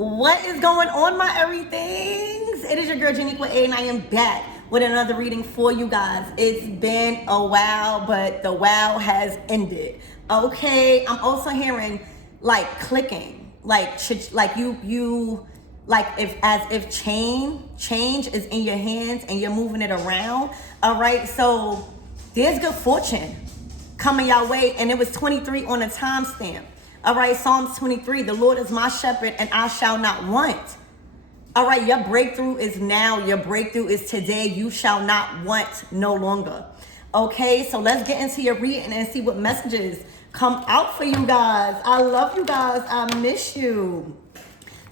What is going on, my everythings? It is your girl Janiqua A, and I am back with another reading for you guys. It's been a while, but the wow has ended. Okay, I'm also hearing like clicking, like you like if change is in your hands and you're moving it around. All right, so there's good fortune coming your way, and it was 23 on a timestamp. All right, Psalms 23, the Lord is my shepherd and I shall not want. All right, your breakthrough is now. Your breakthrough is today. You shall not want no longer. Okay, so let's get into your reading and see what messages come out for you guys. I love you guys. I miss you.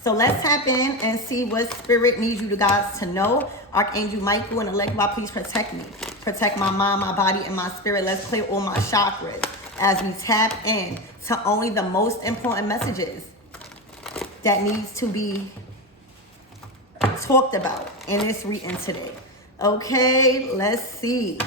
So let's tap in and see what spirit needs you guys to know. Archangel Michael and Elect, please protect me. Protect my mind, my body, and my spirit. Let's clear all my chakras as we tap in to only the most important messages that needs to be talked about in this reading today. Okay, let's see.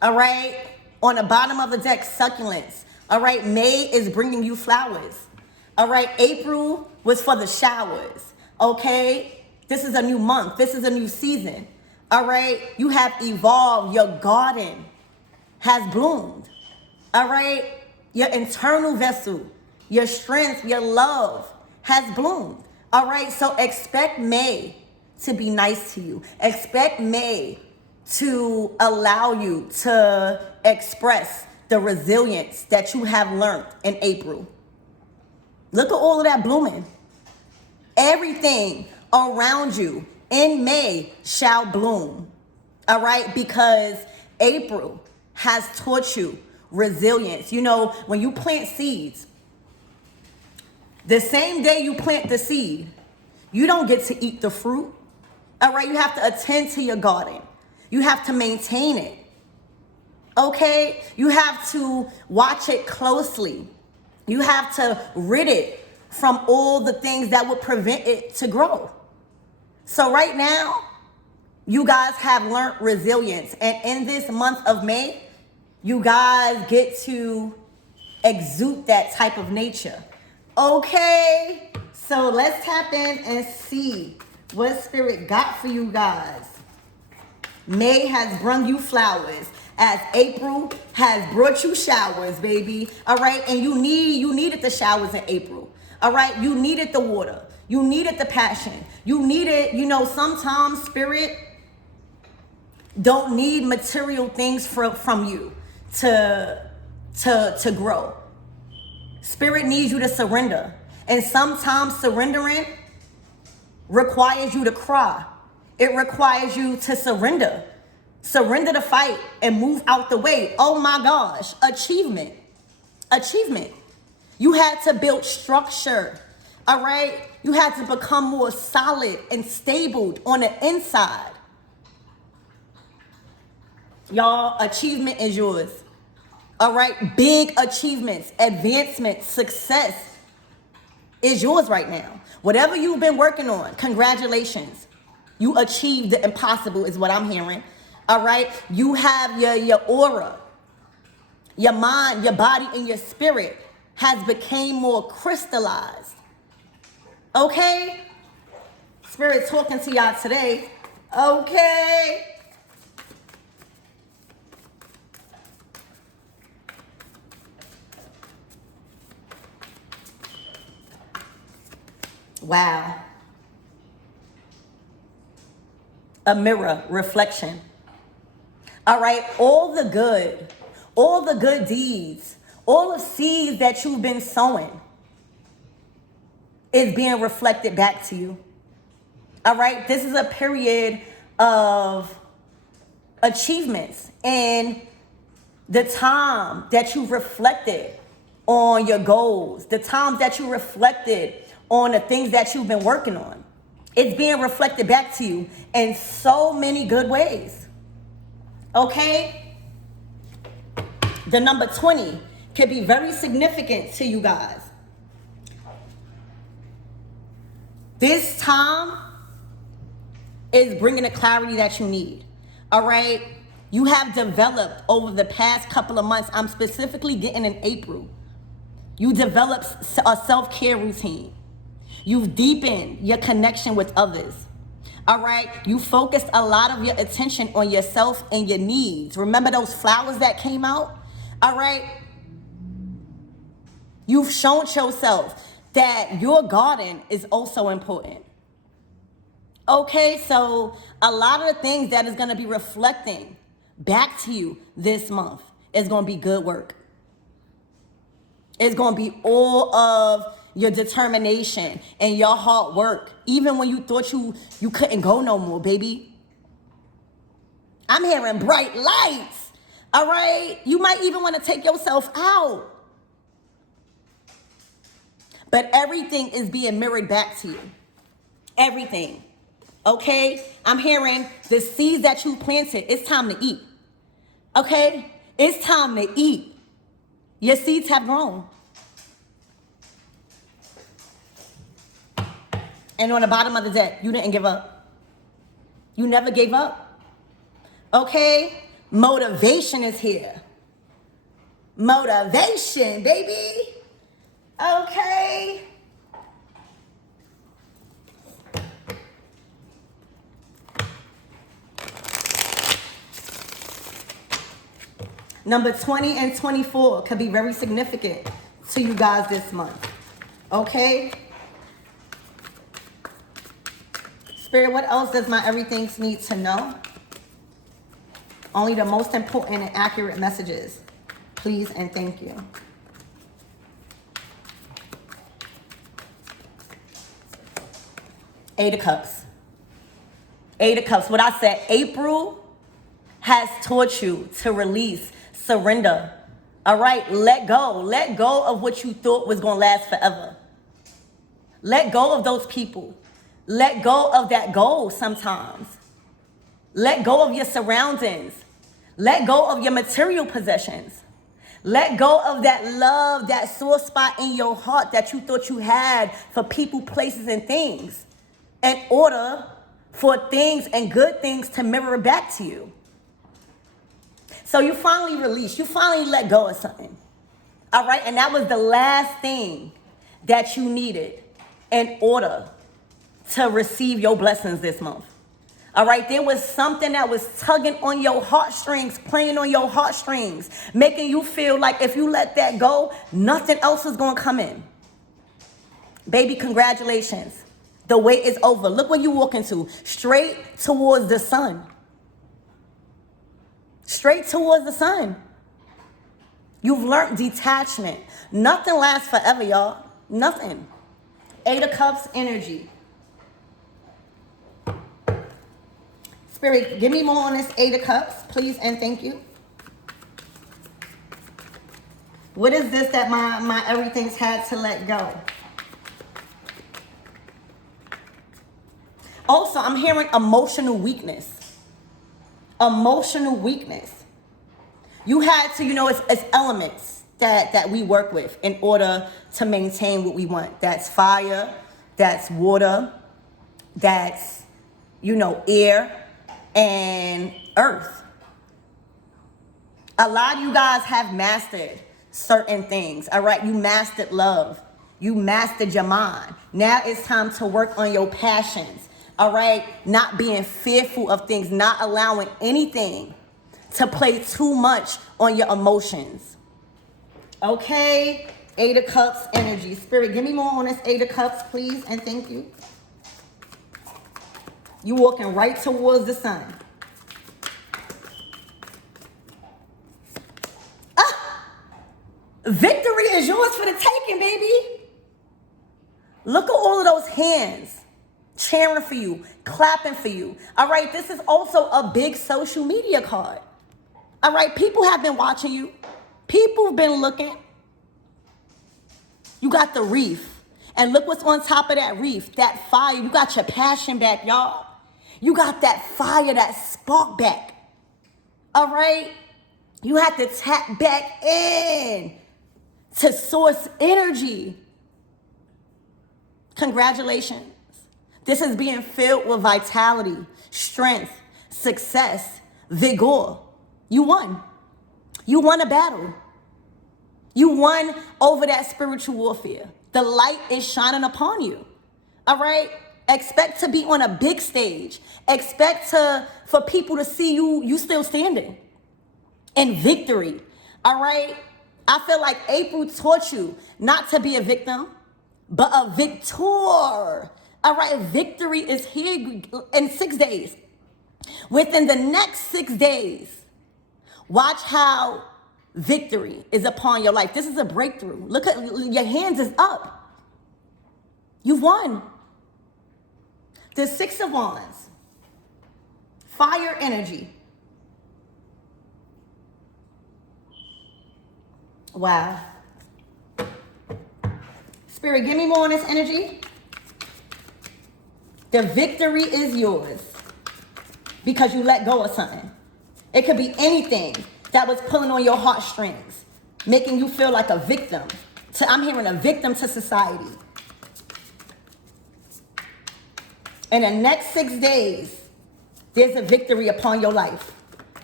All right, on the bottom of the deck, succulents. All right, May is bringing you flowers. All right, April was for the showers. Okay, this is a new month. This is a new season. All right, you have evolved. Your garden has bloomed. All right, your internal vessel, your strength, your love has bloomed. All right, so expect May to be nice to you. Expect May to allow you to express the resilience that you have learned in April. Look at all of that blooming. Everything around you in May shall bloom. All right, because April has taught you resilience. You know, when you plant seeds, the same day you plant the seed, you don't get to eat the fruit. All right, you have to attend to your garden. You have to maintain it. Okay? You have to watch it closely. You have to rid it from all the things that would prevent it to grow. So right now, you guys have learned resilience. And in this month of May, you guys get to exude that type of nature. Okay? So let's tap in and see what spirit got for you guys. May has brung you flowers, as April has brought you showers, baby. All right, and you needed the showers in April. All right, you needed the water. You needed the passion. You needed, sometimes spirit don't need material things from you to grow. Spirit needs you to surrender, and sometimes surrendering requires you to cry. It requires you to surrender. Surrender the fight and move out the way. Oh my gosh. Achievement. You had to build structure. All right? You had to become more solid and stable on the inside. Y'all, achievement is yours. All right? Big achievements, advancement, success is yours right now. Whatever you've been working on, congratulations. You achieved the impossible is what I'm hearing. All right. You have your aura, your mind, your body, and your spirit has become more crystallized. Okay. Spirit talking to y'all today. Okay. Wow. A mirror, reflection. All right, all the good deeds, all the seeds that you've been sowing is being reflected back to you. All right, this is a period of achievements and the time that you reflected on your goals, the time that you reflected on the things that you've been working on. It's being reflected back to you in so many good ways. Okay? The number 20 can be very significant to you guys. This time is bringing the clarity that you need. All right? You have developed over the past couple of months. I'm specifically getting in April. You developed a self-care routine. You've deepened your connection with others. All right? You focused a lot of your attention on yourself and your needs. Remember those flowers that came out? All right? You've shown yourself that your garden is also important. Okay, so a lot of the things that is going to be reflecting back to you this month is going to be good work. It's going to be all of your determination and your hard work, even when you thought you couldn't go no more, baby. I'm hearing bright lights, all right? You might even want to take yourself out. But everything is being mirrored back to you. Everything. Okay? I'm hearing the seeds that you planted, it's time to eat. Okay? It's time to eat. Your seeds have grown. And on the bottom of the deck, you didn't give up. You never gave up. Okay? Motivation is here. Motivation, baby. Okay. Number 20 and 24 could be very significant to you guys this month. Okay? Spirit, what else does my everything need to know? Only the most important and accurate messages. Please and thank you. Eight of Cups. Eight of Cups. What I said, April has taught you to release, surrender. All right, let go. Let go of what you thought was going to last forever. Let go of those people. Let go of that goal sometimes. Let go of your surroundings. Let go of your material possessions. Let go of that love, that sore spot in your heart that you thought you had for people, places, and things, in order for things and good things to mirror back to you. So you finally released, you finally let go of something. All right, and that was the last thing that you needed in order to receive your blessings this month. All right, there was something that was tugging on your heartstrings, playing on your heartstrings, making you feel like if you let that go, nothing else is going to come in. Baby, congratulations. The wait is over. Look where you walk into. Straight towards the sun. Straight towards the sun. You've learned detachment. Nothing lasts forever, y'all. Nothing. Eight of Cups energy. Spirit, give me more on this Eight of Cups, please and thank you. What is this that my everything's had to let go? Also, I'm hearing emotional weakness. Emotional weakness. You had to, it's elements that we work with in order to maintain what we want. That's fire, that's water, that's, air and earth. A lot of you guys have mastered certain things, all right? You mastered love. You mastered your mind. Now it's time to work on your passions. All right, not being fearful of things, not allowing anything to play too much on your emotions. Okay, Eight of Cups energy. Spirit, give me more on this Eight of Cups, please, and thank you. You walking right towards the sun. Victory is yours for the taking, baby. Look at all of those hands. Cheering for you, clapping for you. All right, this is also a big social media card. All right, people have been watching you. People have been looking. You got the reef. And look what's on top of that reef, that fire. You got your passion back, y'all. You got that fire, that spark back. All right? You have to tap back in to source energy. Congratulations. This is being filled with vitality, strength, success, vigor. You won. You won a battle. You won over that spiritual warfare. The light is shining upon you. All right? Expect to be on a big stage. Expect for people to see you still standing in victory. All right? I feel like April taught you not to be a victim, but a victor. All right? Victory is here in 6 days. Within the next 6 days, watch how victory is upon your life. This is a breakthrough. Look at your hands is up. You've won. The 6 of Wands. Fire energy. Wow. Spirit, give me more on this energy. The victory is yours because you let go of something. It could be anything that was pulling on your heartstrings, making you feel like a victim. I'm hearing a victim to society. In the next 6 days, there's a victory upon your life.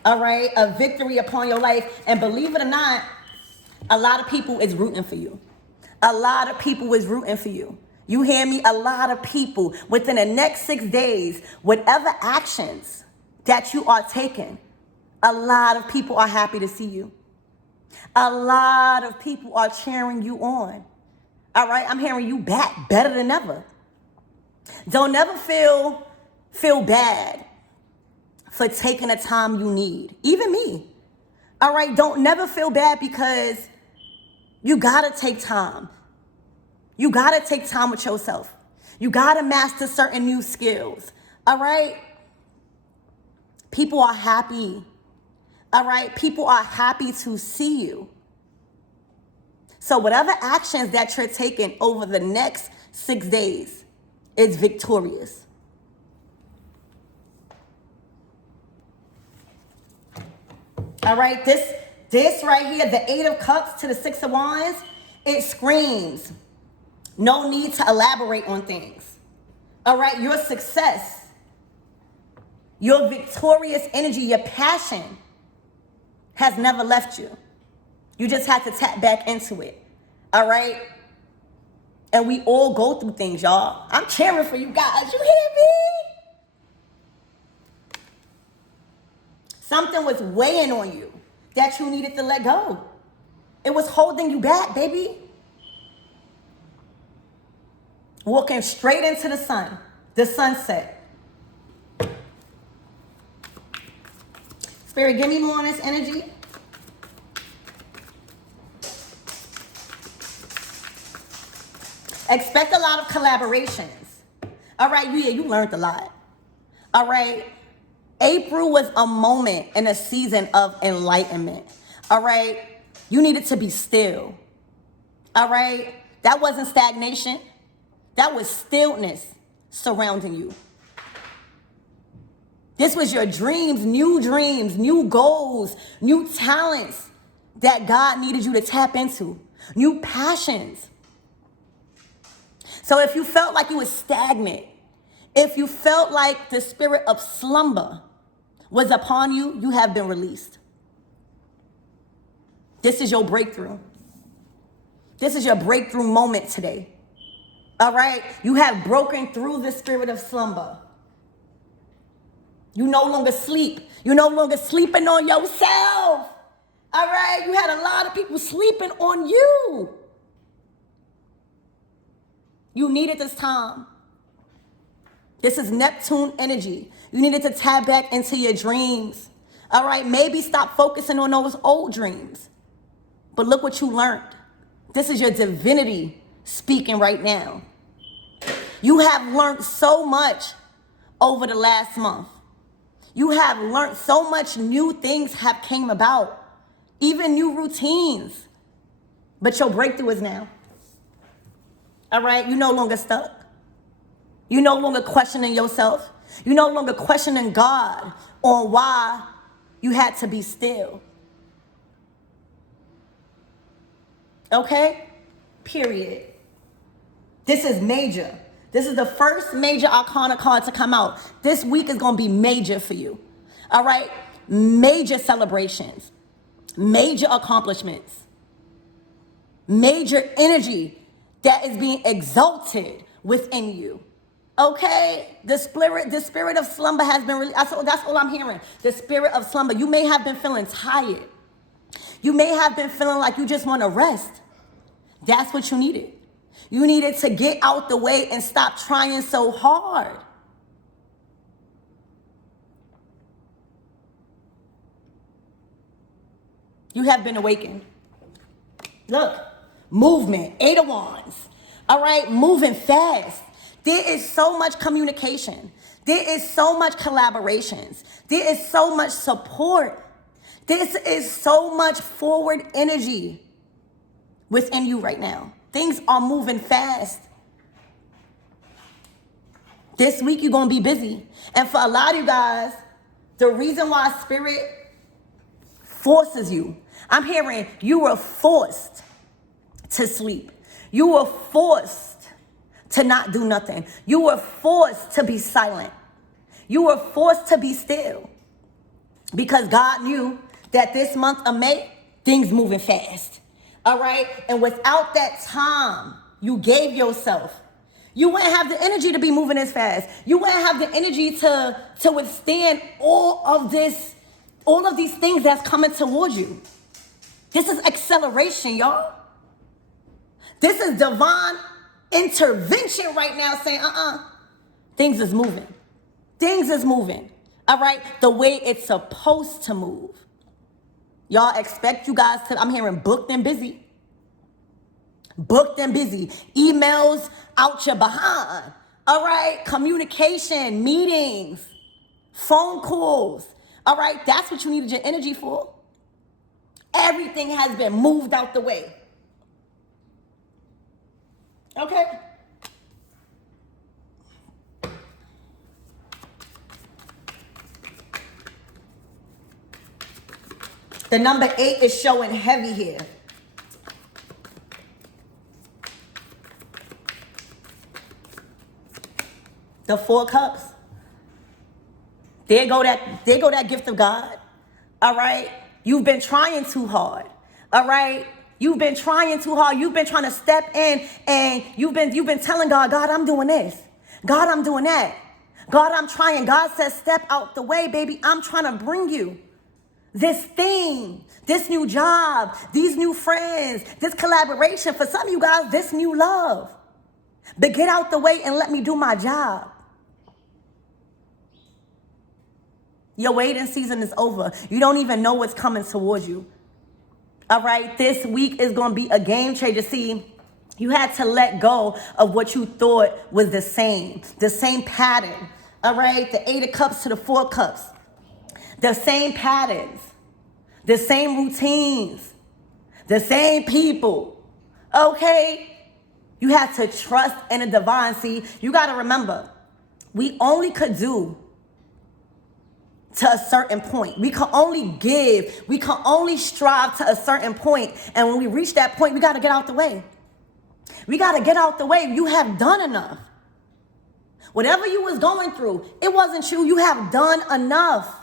All right? A victory upon your life. And believe it or not, a lot of people is rooting for you. A lot of people is rooting for you. You hear me? A lot of people within the next 6 days, whatever actions that you are taking, a lot of people are happy to see you. A lot of people are cheering you on. All right? I'm hearing you back better than ever. Don't never feel bad for taking the time you need. Even me. All right? Don't never feel bad because you got to take time. You got to take time with yourself. You got to master certain new skills. All right? People are happy. All right? People are happy to see you. So whatever actions that you're taking over the next 6 days is victorious. All right? This right here, the 8 of Cups to the 6 of Wands, it screams no need to elaborate on things. All right? Your success, your victorious energy, your passion has never left you. You just have to tap back into it. All right? And we all go through things, y'all. I'm cheering for you guys. You hear me? Something was weighing on you that you needed to let go. It was holding you back, baby. Walking straight into the sun, the sunset. Spirit, give me more on this energy. Expect a lot of collaborations. All right, you learned a lot. All right. April was a moment in a season of enlightenment. All right. You needed to be still. All right. That wasn't stagnation. That was stillness surrounding you. This was your dreams, new goals, new talents that God needed you to tap into, new passions. So if you felt like you were stagnant, if you felt like the spirit of slumber was upon you, you have been released. This is your breakthrough. This is your breakthrough moment today. All right? You have broken through the spirit of slumber. You no longer sleep. You're no longer sleeping on yourself. All right? You had a lot of people sleeping on you. You needed this time. This is Neptune energy. You needed to tap back into your dreams. All right? Maybe stop focusing on those old dreams. But look what you learned. This is your divinity speaking right now. You have learned so much over the last month. You have learned so much. New things have came about. Even new routines. But your breakthrough is now. All right? You're no longer stuck. You're no longer questioning yourself. You're no longer questioning God on why you had to be still. Okay? Period. This is major. This is the first major arcana card to come out. This week is going to be major for you. All right? Major celebrations, major accomplishments, major energy that is being exalted within you. Okay? The spirit of slumber has been released. That's all I'm hearing. The spirit of slumber. You may have been feeling tired. You may have been feeling like you just want to rest. That's what you needed. You needed to get out the way and stop trying so hard. You have been awakened. Look, movement, 8 of Wands. All right, moving fast. There is so much communication. There is so much collaborations. There is so much support. This is so much forward energy within you right now. Things are moving fast. This week you're going to be busy. And for a lot of you guys, the reason why Spirit forces you, I'm hearing you were forced to sleep. You were forced to not do nothing. You were forced to be silent. You were forced to be still. Because God knew that this month of May, things moving fast. All right? And without that time you gave yourself, you wouldn't have the energy to be moving as fast. You wouldn't have the energy to withstand all of these things that's coming towards you. This is acceleration, y'all. This is divine intervention right now saying, things is moving. Things is moving. All right? The way it's supposed to move. Y'all expect you guys to, I'm hearing booked and busy. Booked and busy. Emails out your behind. All right? Communication, meetings, phone calls. All right? That's what you needed your energy for. Everything has been moved out the way. Okay? The number 8 is showing heavy here. The 4 cups. There go that gift of God. All right? You've been trying too hard. All right? You've been trying too hard. You've been trying to step in and you've been telling God, God, I'm doing this. God, I'm doing that. God, I'm trying. God says, step out the way, baby. I'm trying to bring you this thing, this new job, these new friends, this collaboration. For some of you guys, this new love. But get out the way and let me do my job. Your waiting season is over. You don't even know what's coming towards you. All right, this week is going to be a game changer. See, you had to let go of what you thought was the same pattern. All right, the 8 of cups to the 4 cups. The same patterns, the same routines, the same people. Okay? You have to trust in a divine. See, you got to remember, we only could do to a certain point. We can only give. We can only strive to a certain point. And when we reach that point, we got to get out the way. We got to get out the way. You have done enough. Whatever you was going through, it wasn't you. You have done enough.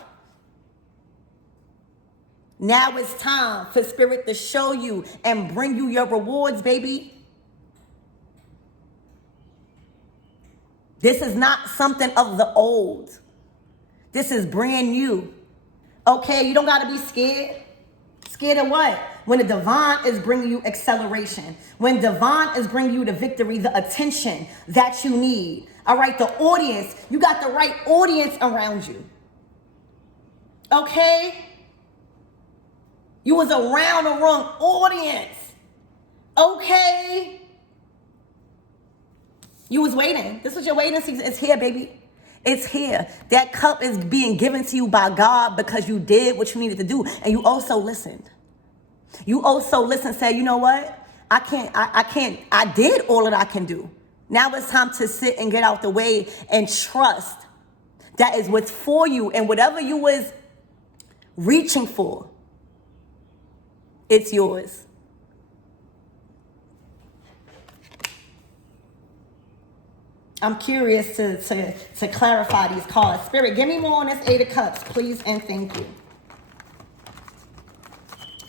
Now it's time for Spirit to show you and bring you your rewards, baby. This is not something of the old. This is brand new. Okay, you don't got to be scared. Scared of what? When the divine is bringing you acceleration. When divine is bringing you the victory, the attention that you need. All right, the audience. You got the right audience around you. Okay? You was around the wrong audience. Okay? You was waiting. This was your waiting season. It's here, baby. It's here. That cup is being given to you by God because you did what you needed to do. And you also listened. You also listened, said, you know what? I did all that I can do. Now it's time to sit and get out the way and trust that is what's for you. And whatever you was reaching for, it's yours. I'm curious to clarify these cards. Spirit, give me more on this Eight of Cups, please, and thank you.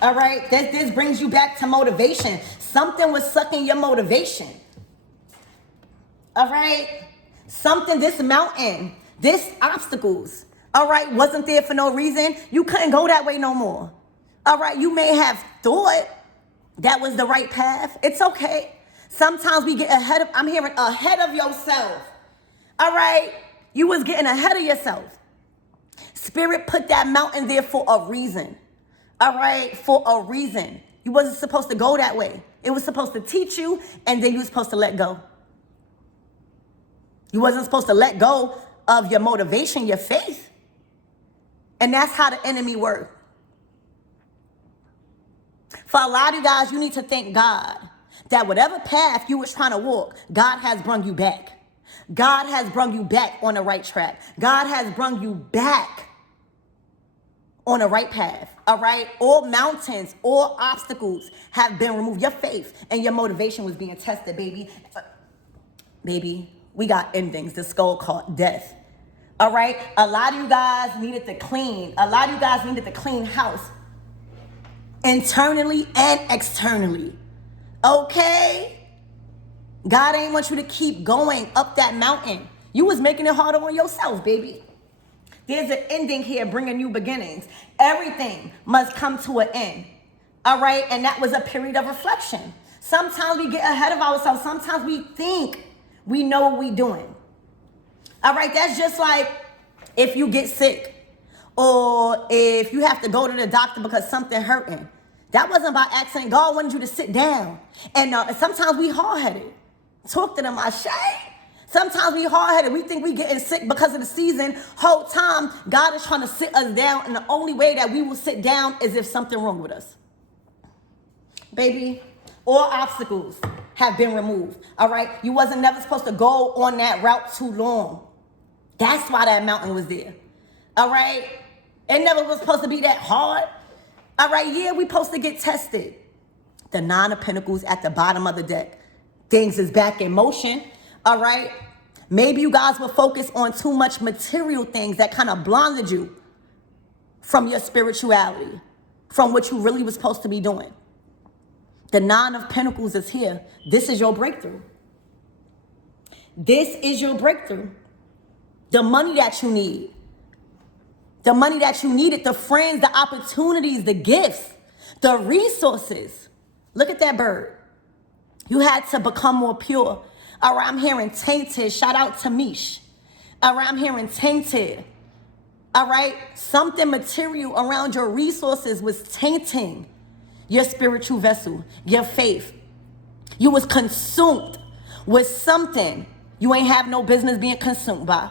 All right, this brings you back to motivation. Something was sucking your motivation. All right, something, this mountain, this obstacles, all right, wasn't there for no reason. You couldn't go that way no more. All right, you may have thought that was the right path. It's okay. Sometimes we get ahead of, I'm hearing ahead of yourself. All right, you was getting ahead of yourself. Spirit put that mountain there for a reason. All right, for a reason. You wasn't supposed to go that way. It was supposed to teach you, and then you were supposed to let go. You wasn't supposed to let go of your motivation, your faith. And that's how the enemy works. For a lot of you guys, you need to thank God that whatever path you was trying to walk, God has brought you back. God has brought you back on the right track. God has brought you back on the right path, all right? All mountains, all obstacles have been removed. Your faith and your motivation was being tested, baby. Baby, we got endings. The skull called death, all right? A lot of you guys needed to clean. A lot of you guys needed to clean house internally and externally, okay? God ain't want you to keep going up that mountain. You was making it harder on yourself, baby. There's an ending here bringing new beginnings. Everything must come to an end. All right? And that was a period of reflection. Sometimes we get ahead of ourselves. Sometimes we think we know what we're doing. All right? That's just like if you get sick or if you have to go to the doctor because something hurting. That wasn't by accident. God wanted you to sit down. And sometimes we hard-headed. Talk to them, I say. Sometimes we hard-headed. We think we getting sick because of the season. Whole time, God is trying to sit us down. And the only way that we will sit down is if something wrong with us. Baby, all obstacles have been removed. All right? You wasn't never supposed to go on that route too long. That's why that mountain was there. All right? It never was supposed to be that hard. All right? Yeah, we supposed to get tested. The Nine of Pentacles at the bottom of the deck. Things is back in motion. All right? Maybe you guys were focused on too much material things that kind of blinded you from your spirituality, from what you really was supposed to be doing. The Nine of Pentacles is here. This is your breakthrough. This is your breakthrough. The money that you need. The money that you needed, the friends, the opportunities, the gifts, the resources. Look at that bird. You had to become more pure. All right, I'm hearing tainted. Shout out to Mish. All right, I'm hearing tainted. All right, something material around your resources was tainting your spiritual vessel, your faith. You was consumed with something you ain't have no business being consumed by.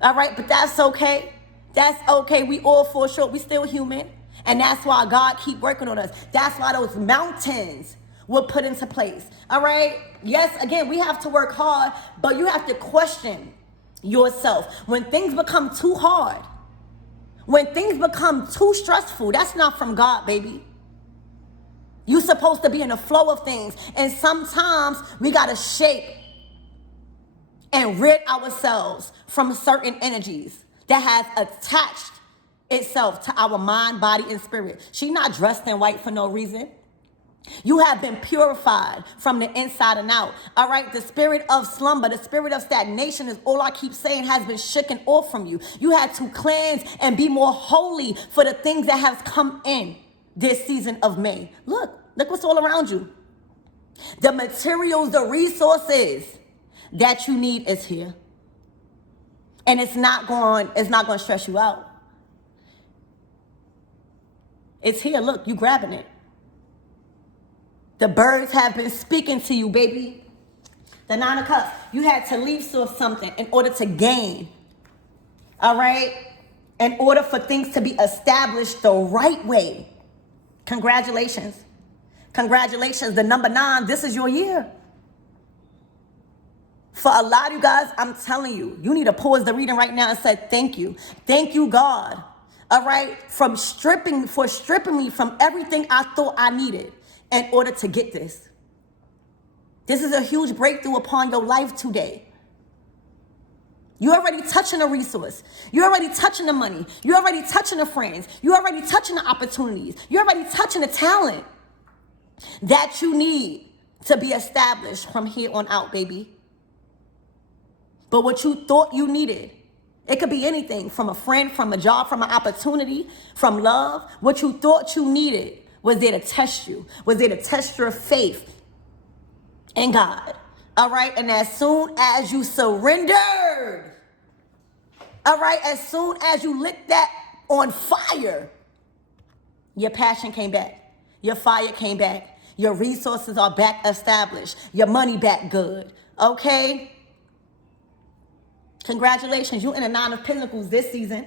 All right, but that's okay. That's okay. We all fall short. We still human. And that's why God keep working on us. That's why those mountains were put into place. All right? Yes, again, we have to work hard, but you have to question yourself. When things become too hard, when things become too stressful, that's not from God, baby. You're supposed to be in the flow of things. And sometimes we got to shape and rid ourselves from certain energies that has attached itself to our mind, body, and spirit. She's not dressed in white for no reason. You have been purified from the inside and out. All right. The spirit of slumber, the spirit of stagnation is all I keep saying has been shaken off from you. You had to cleanse and be more holy for the things that have come in this season of May. Look what's all around you. The materials, the resources that you need is here. And it's not going to stress you out. It's here. Look, you grabbing it. The birds have been speaking to you, baby. The Nine of Cups. You had to leave something in order to gain. All right? In order for things to be established the right way. Congratulations. Congratulations. The number 9, this is your year. For a lot of you guys, I'm telling you, you need to pause the reading right now and say thank you. Thank you, God. All right? For stripping me from everything I thought I needed in order to get this. This is a huge breakthrough upon your life today. You're already touching the resource. You're already touching the money. You're already touching the friends. You're already touching the opportunities. You're already touching the talent that you need to be established from here on out, baby. But what you thought you needed, it could be anything, from a friend, from a job, from an opportunity, from love. What you thought you needed was there to test you, was there to test your faith in God. All right, and as soon as you surrendered, all right, as soon as you lit that on fire, your passion came back, your fire came back, your resources are back established, your money back good, okay? Congratulations, you in the 9 of Pentacles this season,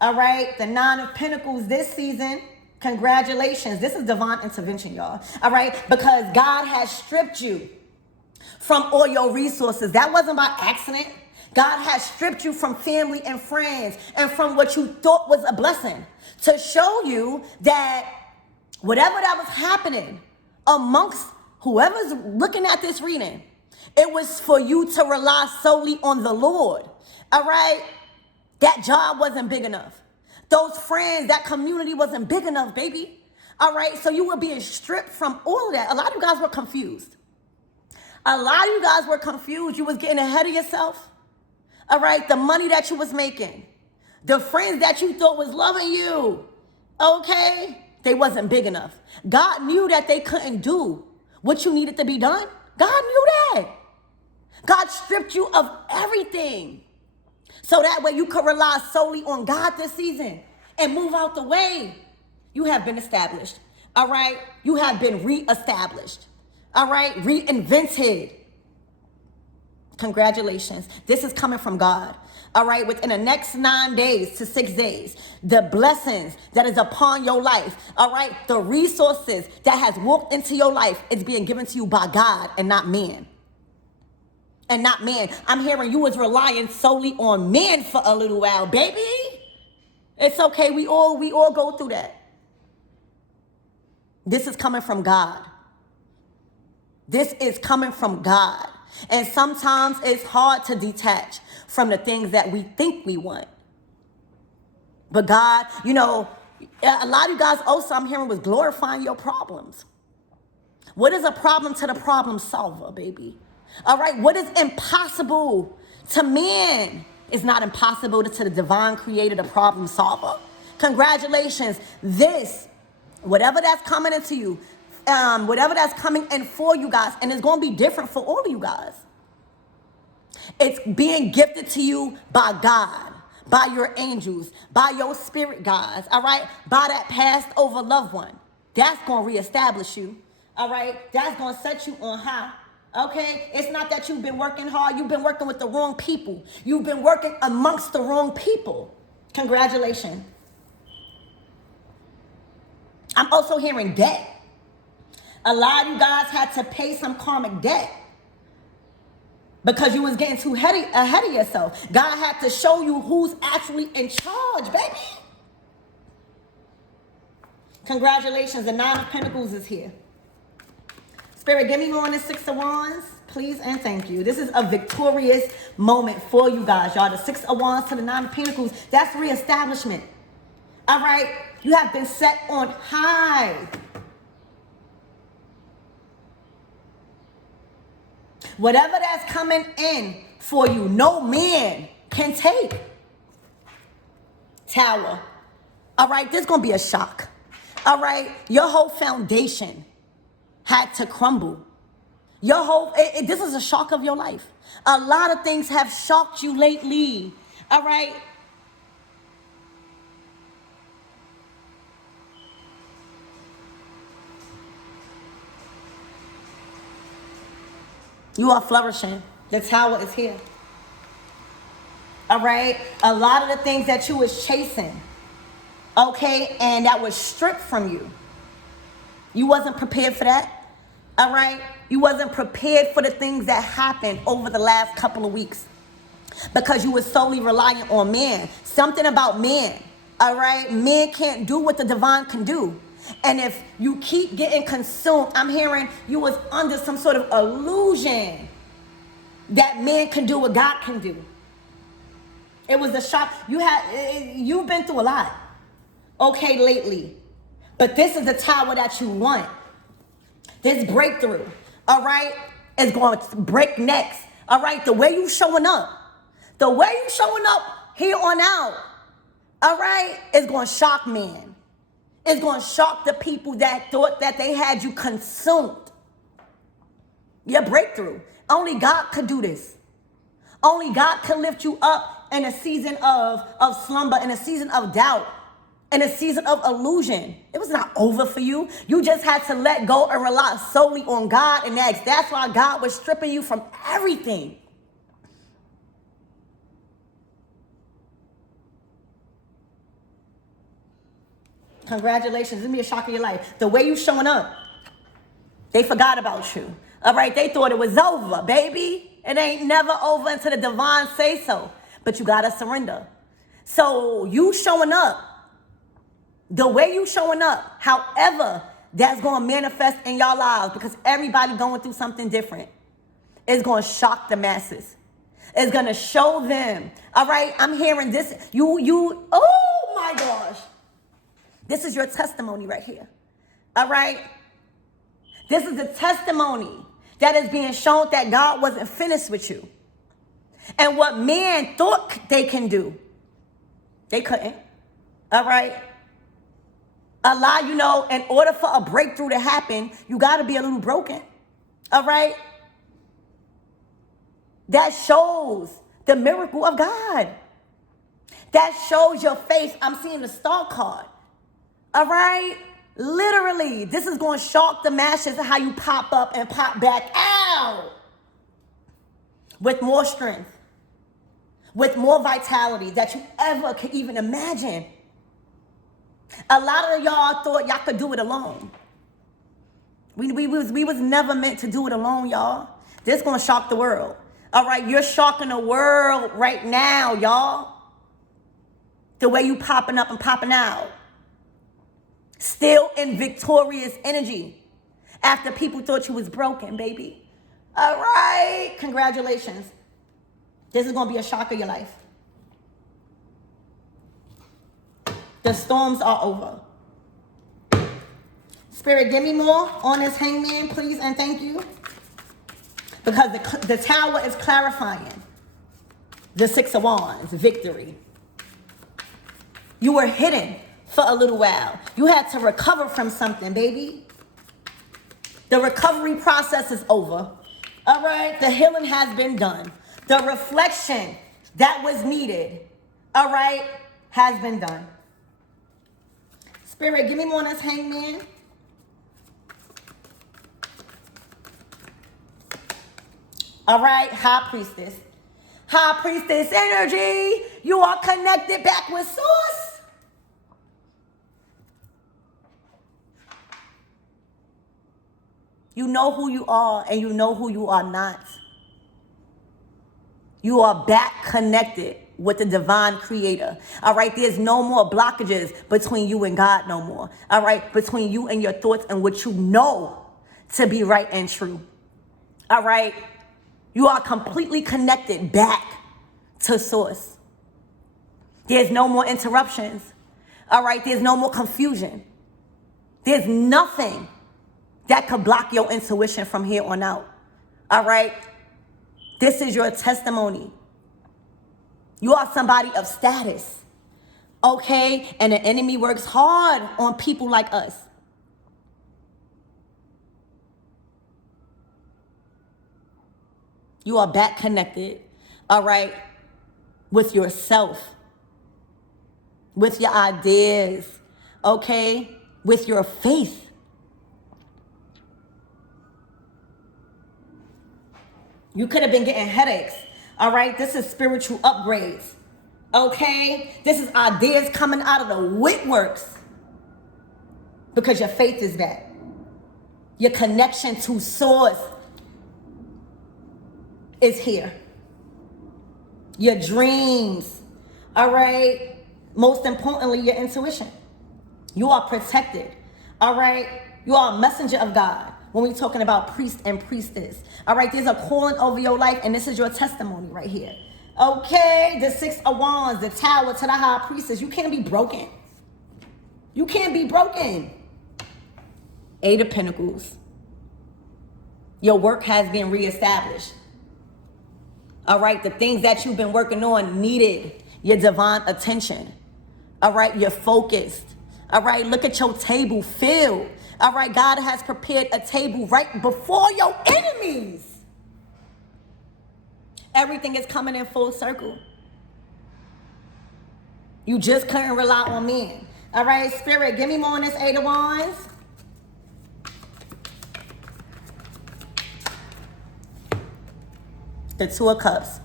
all right? The 9 of Pentacles this season, congratulations. This is divine intervention, y'all, all right? Because God has stripped you from all your resources. That wasn't by accident. God has stripped you from family and friends and from what you thought was a blessing to show you that whatever that was happening amongst whoever's looking at this reading, it was for you to rely solely on the Lord. All right? That job wasn't big enough. Those friends, that community wasn't big enough, baby. All right? So you were being stripped from all of that. A lot of you guys were confused. A lot of you guys were confused. You was getting ahead of yourself. All right? The money that you was making. The friends that you thought was loving you. Okay? They wasn't big enough. God knew that they couldn't do what you needed to be done. God knew that. God stripped you of everything. So that way you could rely solely on God this season and move out the way. You have been established. All right? You have been reestablished. All right? Reinvented. Congratulations. This is coming from God. All right? Within the next 9 days to 6 days, the blessings that is upon your life, all right? The resources that has walked into your life is being given to you by God and not man. And not man. I'm hearing you was relying solely on men for a little while, baby. It's okay. We all go through that. This is coming from God. This is coming from God. And sometimes it's hard to detach from the things that we think we want. But God, you know, a lot of you guys also, I'm hearing, was glorifying your problems. What is a problem to the problem solver, baby? All right, what is impossible to man is not impossible to the divine creator, the problem solver. Congratulations. This, whatever that's coming into you, whatever that's coming in for you guys, and it's going to be different for all of you guys. It's being gifted to you by God, by your angels, by your spirit guides, all right? By that passed over loved one. That's going to reestablish you, all right? That's going to set you on high. Okay, it's not that you've been working hard. You've been working with the wrong people. You've been working amongst the wrong people. Congratulations. I'm also hearing debt. A lot of you guys had to pay some karmic debt because you was getting too ahead of yourself. God had to show you who's actually in charge, baby. Congratulations, the 9 of Pentacles is here. Spirit, give me more on the 6 of Wands, please and thank you. This is a victorious moment for you guys, y'all. The 6 of Wands to the 9 of Pentacles, that's reestablishment. All right? You have been set on high. Whatever that's coming in for you, no man can take. Tower. All right? This is going to be a shock. All right? Your whole foundation had to crumble. Your whole, this is a shock of your life. A lot of things have shocked you lately. All right? You are flourishing. The Tower is here. All right? A lot of the things that you was chasing, okay, and that was stripped from you. You wasn't prepared for that. All right? You wasn't prepared for the things that happened over the last couple of weeks because you were solely relying on man. Something about man. All right? Man can't do what the divine can do. And if you keep getting consumed, I'm hearing you was under some sort of illusion that man can do what God can do. It was a shock. You've been through a lot, okay, lately. But this is the tower that you want. This breakthrough, all right, is going to break necks. All right, the way you showing up here on out, all right, is going to shock men. It's going to shock the people that thought that they had you consumed. Your breakthrough. Only God could do this. Only God can lift you up in a season of slumber, in a season of doubt, in a season of illusion. It was not over for you. You just had to let go and rely solely on God and next. That's why God was stripping you from everything. Congratulations. This is be a shock of your life. The way you showing up, they forgot about you. All right, they thought it was over, baby. It ain't never over until the divine say so. But you gotta surrender. So you showing up, the way you showing up, however that's gonna manifest in your lives, because everybody going through something different, it's gonna shock the masses. It's gonna show them. All right, I'm hearing this. Oh my gosh. This is your testimony right here. All right? This is the testimony that is being shown that God wasn't finished with you. And what men thought they can do, they couldn't. All right? Allah, in order for a breakthrough to happen, you got to be a little broken. All right? That shows the miracle of God. That shows your faith. I'm seeing the star card. All right? Literally, this is going to shock the masses of how you pop up and pop back out with more strength, with more vitality that you ever could even imagine. A lot of y'all thought y'all could do it alone. We was never meant to do it alone, y'all. This is going to shock the world. All right, you're shocking the world right now, y'all. The way you popping up and popping out. Still in victorious energy after people thought you was broken, baby. All right. Congratulations. This is going to be a shock of your life. The storms are over. Spirit, give me more on this hangman, please, and thank you. Because the tower is clarifying. The Six of Wands, victory. You were hidden for a little while. You had to recover from something, baby. The recovery process is over. All right, the healing has been done. The reflection that was needed, all right, has been done. Spirit, give me more on this hangman. All right, High Priestess. High Priestess energy. You are connected back with Source. You know who you are and you know who you are not. You are back connected with the divine creator. All right, there's no more blockages between you and God no more. All right, between you and your thoughts and what you know to be right and true. All right, you are completely connected back to Source. There's no more interruptions. All right, there's no more confusion. There's nothing that could block your intuition from here on out. All right? This is your testimony. You are somebody of status. Okay? And the enemy works hard on people like us. You are back connected. All right? With yourself. With your ideas. Okay? With your faith. You could have been getting headaches, all right? This is spiritual upgrades, okay? This is ideas coming out of the woodworks because your faith is back. Your connection to Source is here. Your dreams, all right? Most importantly, your intuition. You are protected, all right? You are a messenger of God. When we're talking about priest and priestess. All right, there's a calling over your life, and this is your testimony right here. Okay, the Six of Wands, the Tower to the High Priestess. You can't be broken. You can't be broken. Eight of Pentacles. Your work has been reestablished. All right, the things that you've been working on needed your divine attention. All right, you're focused. All right, look at your table filled. All right, God has prepared a table right before your enemies. Everything is coming in full circle. You just couldn't rely on men. All right, Spirit, give me more on this Eight of Wands. The Two of Cups.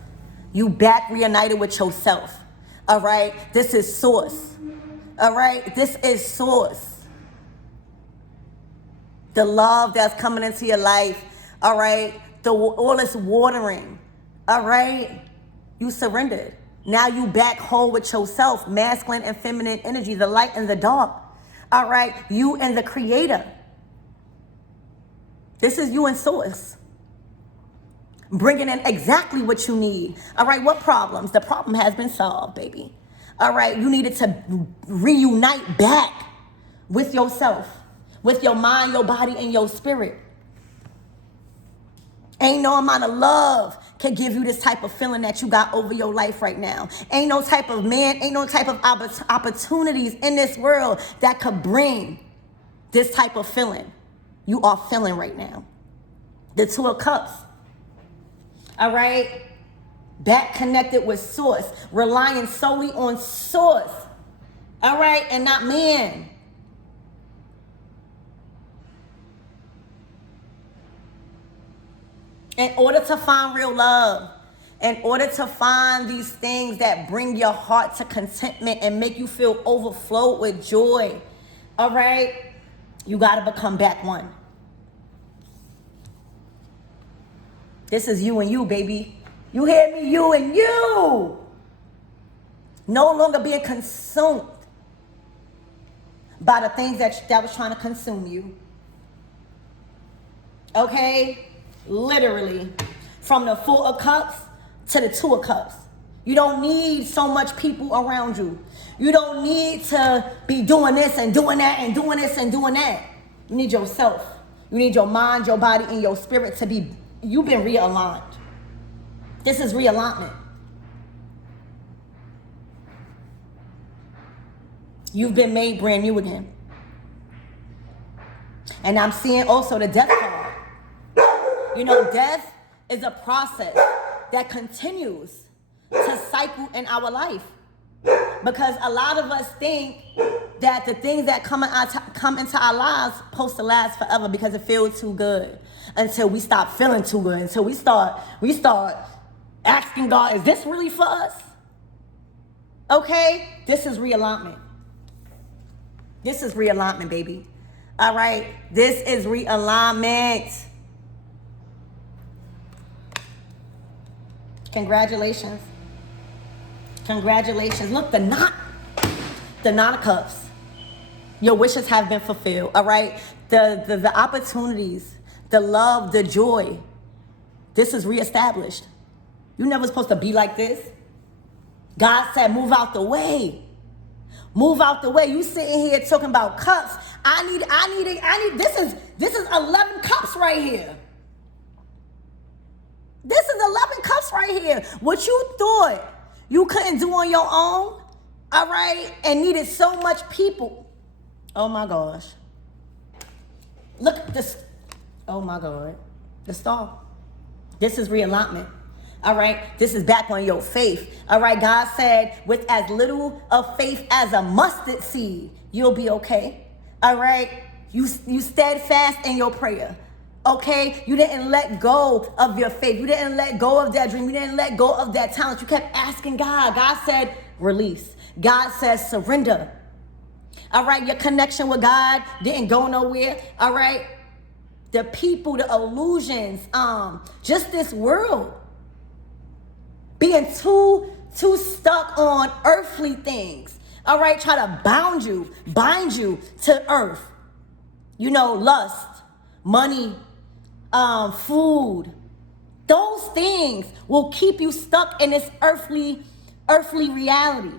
You back reunited with yourself. All right, this is source. All right, this is source. The love that's coming into your life. All right, all this watering. All right, you surrendered. Now you back whole with yourself. Masculine and feminine energy, the light and the dark. All right, you and the creator. This is you and source. Bringing in exactly what you need. All right, what problems? The problem has been solved, baby. All right, you needed to reunite back with yourself, with your mind, your body, and your spirit. Ain't no amount of love can give you this type of feeling that you got over your life right now. Ain't no type of man, ain't no type of opportunities in this world that could bring this type of feeling you are feeling right now. The Two of Cups. All right? Back connected with source, relying solely on source. All right? And not man. In order to find real love, in order to find these things that bring your heart to contentment and make you feel overflowed with joy, all right, you got to become back one. This is you and you, baby. You hear me? You and you. No longer being consumed by the things that was trying to consume you. Okay? Literally, from the Four of Cups to the Two of Cups. You don't need so much people around you. You don't need to be doing this and doing that and doing this and doing that. You need yourself. You need your mind, your body, and your spirit to be, you've been realigned. This is realignment. You've been made brand new again. And I'm seeing also the Death card. You know, death is a process that continues to cycle in our life. Because a lot of us think that the things that come into our lives supposed to last forever because it feels too good. Until we stop feeling too good. Until we start asking God, is this really for us? Okay? This is realignment. This is realignment, baby. All right? This is realignment. Congratulations. Congratulations. Look, the Nine of Cups. Your wishes have been fulfilled, all right? The opportunities, the love, the joy. This is reestablished. You're never supposed to be like this. God said, move out the way. Move out the way. You sitting here talking about cups. I need, this is 11 cups right here. This is 11 cups right here. What you thought you couldn't do on your own, all right, and needed so much people. Oh my gosh. Look at this. Oh my God. The Star. This is realignment. All right. This is back on your faith. All right. God said, with as little of faith as a mustard seed, you'll be okay. All right. You steadfast in your prayer. Okay, you didn't let go of your faith. You didn't let go of that dream. You didn't let go of that talent. You kept asking God. God said, release. God says, surrender. All right, your connection with God didn't go nowhere. All right, the people, the illusions, just this world. Being too stuck on earthly things. All right, try to bind you to earth. You know, lust, money, food, Those things will keep you stuck in this earthly reality.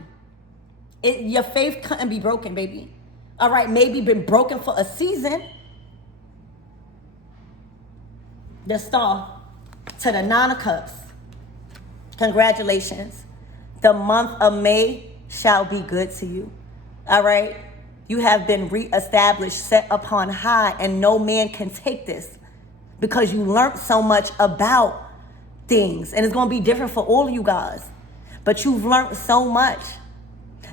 Your faith couldn't be broken, baby. All right, maybe been broken for a season. The Star to the Nine of Cups. Congratulations. The month of May shall be good to you. All right? You have been reestablished, set upon high, and no man can take this because you learned so much about things. And it's going to be different for all of you guys. But you've learned so much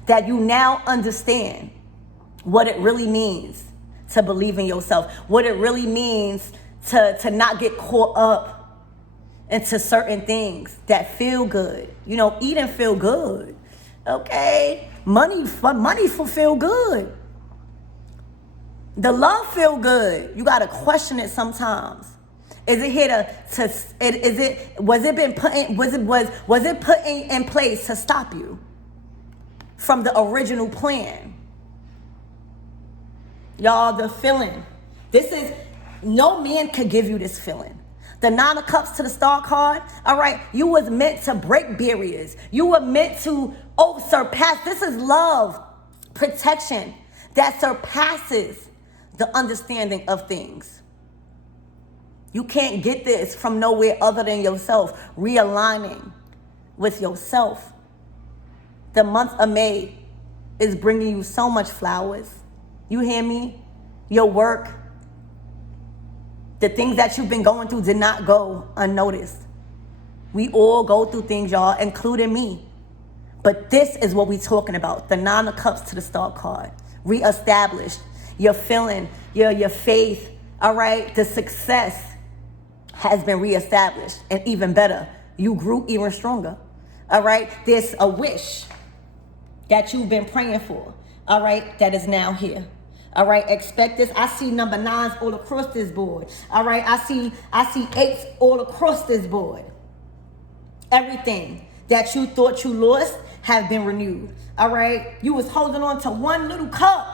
that you now understand what it really means to believe in yourself, what it really means to not get caught up into certain things that feel good. You know, eating feel good, okay? Money feel good. The love feel good. You gotta question it sometimes. Is it here was it put in place to stop you from the original plan? Y'all, the feeling. No man could give you this feeling. The Nine of Cups to the Star card, all right? You was meant to break barriers. You were meant to surpass. This is love, protection that surpasses the understanding of things. You can't get this from nowhere other than yourself, realigning with yourself. The month of May is bringing you so much flowers. You hear me? Your work, the things that you've been going through did not go unnoticed. We all go through things, y'all, including me. But this is what we're talking about. The Nine of Cups to the Star card. Reestablished. Your feeling, your faith, all right? The success has been reestablished. And even better, you grew even stronger, all right? There's a wish that you've been praying for, all right, that is now here. All right, expect this. I see number 9s all across this board. All right, I see 8s all across this board. Everything that you thought you lost have been renewed. All right, you was holding on to one little cup,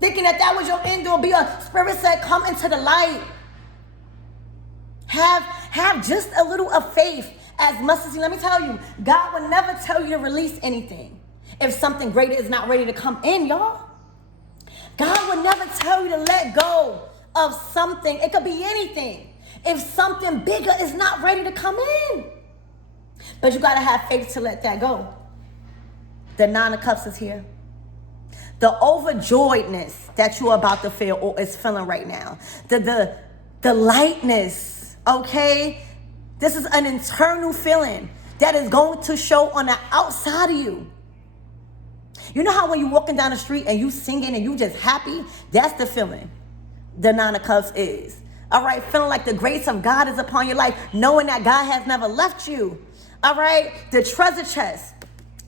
thinking that was your end all be all. Spirit said, come into the light. Have just a little of faith as mustard seed. Let me tell you, God will never tell you to release anything if something greater is not ready to come in, y'all. God would never tell you to let go of something. It could be anything. If something bigger is not ready to come in. But you got to have faith to let that go. The Nine of Cups is here. The overjoyedness that you're about to feel or is feeling right now. The lightness, okay? This is an internal feeling that is going to show on the outside of you. You know how when you're walking down the street and you singing and you just happy? That's the feeling the Nine of Cups is. All right, feeling like the grace of God is upon your life, knowing that God has never left you. All right, the treasure chest,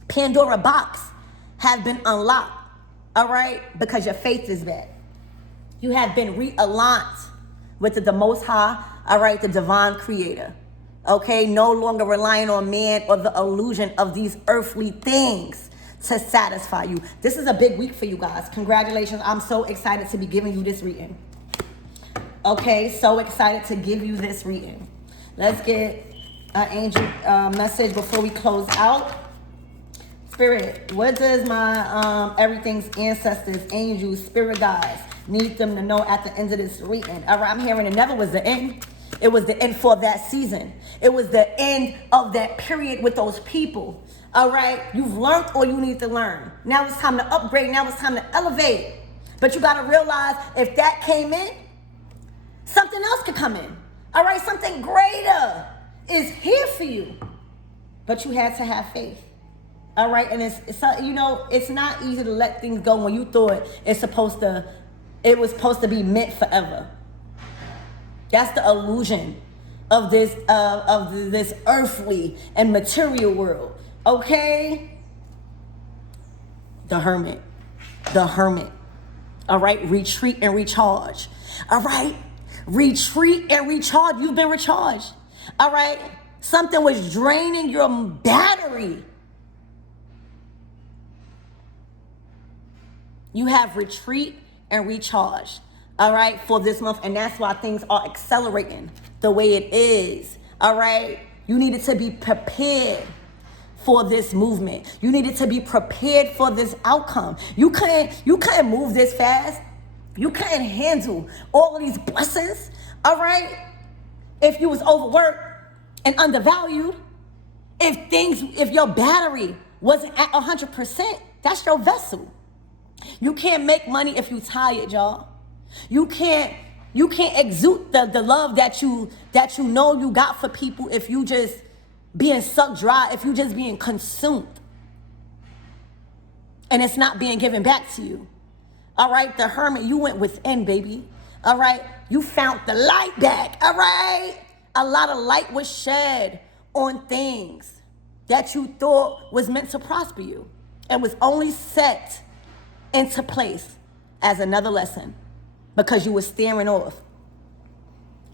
Pandora box have been unlocked. All right, because your faith is back. You have been realigned with the Most High, all right, the divine creator. Okay, no longer relying on man or the illusion of these earthly things to satisfy you. This is a big week for you guys. Congratulations. I'm so excited to be giving you this reading. Okay, so excited to give you this reading. Let's get an angel message before we close out. Spirit, what does my everything's ancestors, angels, spirit guides need them to know at the end of this reading? All right, I'm hearing it never was the end. It was the end for that season. It was the end of that period with those people. All right, you've learned all you need to learn. Now it's time to upgrade. Now it's time to elevate. But you got to realize if that came in, something else could come in. All right, something greater is here for you. But you had to have faith. All right, and it's you know, it's not easy to let things go when you thought it was supposed to be meant forever. That's the illusion of this earthly and material world. Okay? The hermit. All right? Retreat and recharge. All right? Retreat and recharge. You've been recharged. All right? Something was draining your battery. You have retreat and recharge. All right? For this month. And that's why things are accelerating the way it is. All right? You needed to be prepared for this movement. You needed to be prepared for this outcome. You couldn't move this fast. You couldn't handle all of these blessings, all right? If you was overworked and undervalued, if your battery wasn't at 100%, that's your vessel. You can't make money if you tired, y'all. You can't exude the love that you know you got for people if you just being sucked dry, if you just being consumed. And it's not being given back to you. All right, the hermit, you went within, baby. All right, you found the light back. All right, a lot of light was shed on things that you thought was meant to prosper you and was only set into place as another lesson because you were staring off.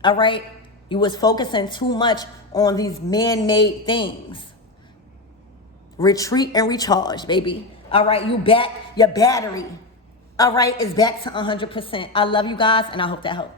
All right, you was focusing too much on these man-made things. Retreat and recharge, baby. All right, you back, your battery, all right, is back to 100%. I love you guys, and I hope that helped.